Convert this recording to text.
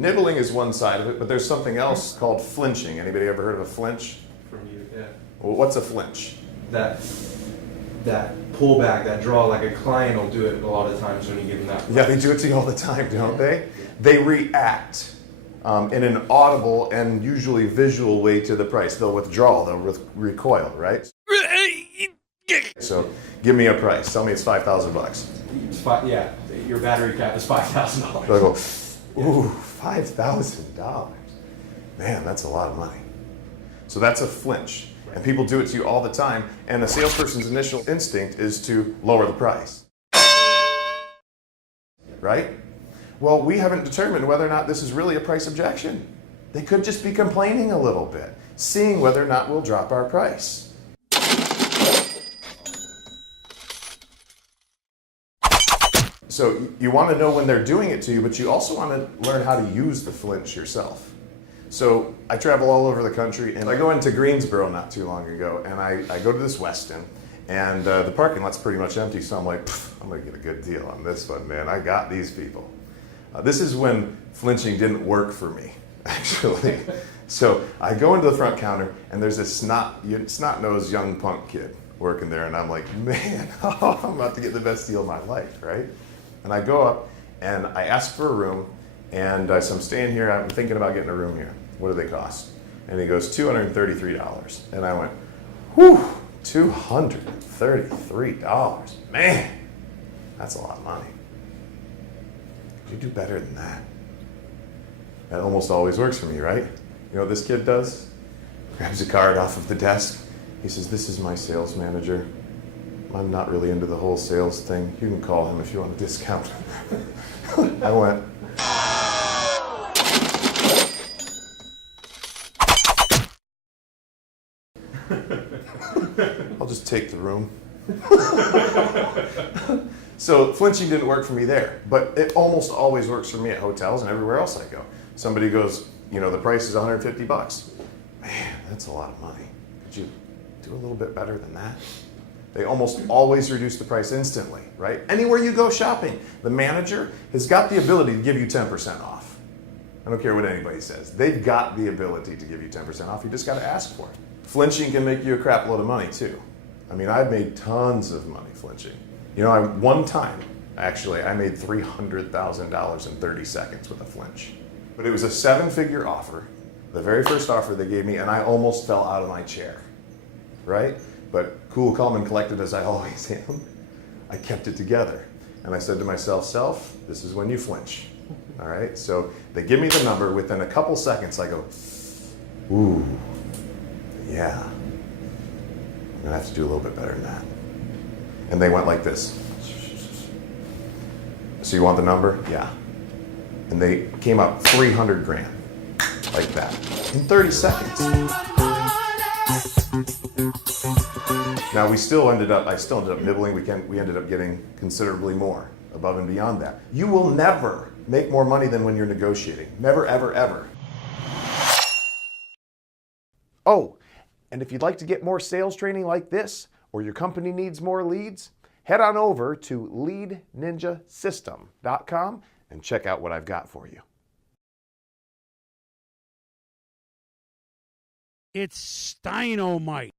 Nibbling is one side of it, but there's something else called flinching. Anybody ever heard of a flinch? From you, yeah. Well, what's a flinch? That pullback, that draw, like a client will do it a lot of times when you give them that. Yeah, they do it to you all the time, don't they? They react in an audible and usually visual way to the price. They'll withdraw, they'll recoil, right? So give me a price. Tell me it's $5,000. Yeah, your battery cap is $5,000. They'll go, ooh, $5,000. Man, that's a lot of money. So that's a flinch. And people do it to you all the time. And a salesperson's initial instinct is to lower the price. Right? Well, we haven't determined whether or not this is really a price objection. They could just be complaining a little bit, seeing whether or not we'll drop our price. So you want to know when they're doing it to you, but you also want to learn how to use the flinch yourself. So I travel all over the country, and I go into Greensboro not too long ago, and I go to this Westin, and the parking lot's pretty much empty, so I'm like, I'm going to get a good deal on this one, man. I got these people. This is when flinching didn't work for me, actually. So I go into the front counter, and there's this snot-nosed young punk kid working there, and I'm like, man, I'm about to get the best deal of my life, right? And I go up, and I ask for a room, and so I'm staying here, I'm thinking about getting a room here. What do they cost? And he goes, $233. And I went, whew, $233. Man, that's a lot of money. Could you do better than that? That almost always works for me, right? You know what this kid does? Grabs a card off of the desk. He says, this is my sales manager. I'm not really into the whole sales thing. You can call him if you want a discount. I went, I'll just take the room. So flinching didn't work for me there, but it almost always works for me at hotels and everywhere else I go. Somebody goes, you know, the price is $150. Man, that's a lot of money. Could you do a little bit better than that? They almost always reduce the price instantly, right? Anywhere you go shopping, the manager has got the ability to give you 10% off. I don't care what anybody says. They've got the ability to give you 10% off. You just got to ask for it. Flinching can make you a crap load of money too. I mean, I've made tons of money flinching. You know, one time, actually, I made $300,000 in 30 seconds with a flinch. But it was a 7-figure offer, the very first offer they gave me, and I almost fell out of my chair, right? But cool, calm, and collected as I always am, I kept it together. And I said to myself, self, this is when you flinch, all right? So they give me the number. Within a couple seconds, I go, ooh, yeah, I'm gonna have to do a little bit better than that. And they went like this. So you want the number? Yeah. And they came up 300 grand, like that, in 30 seconds. Now I still ended up nibbling. We ended up getting considerably more above and beyond that. You will never make more money than when you're negotiating. Never, ever, ever. Oh, and if you'd like to get more sales training like this, or your company needs more leads, head on over to leadninjasystem.com and check out what I've got for you. It's Steinomite.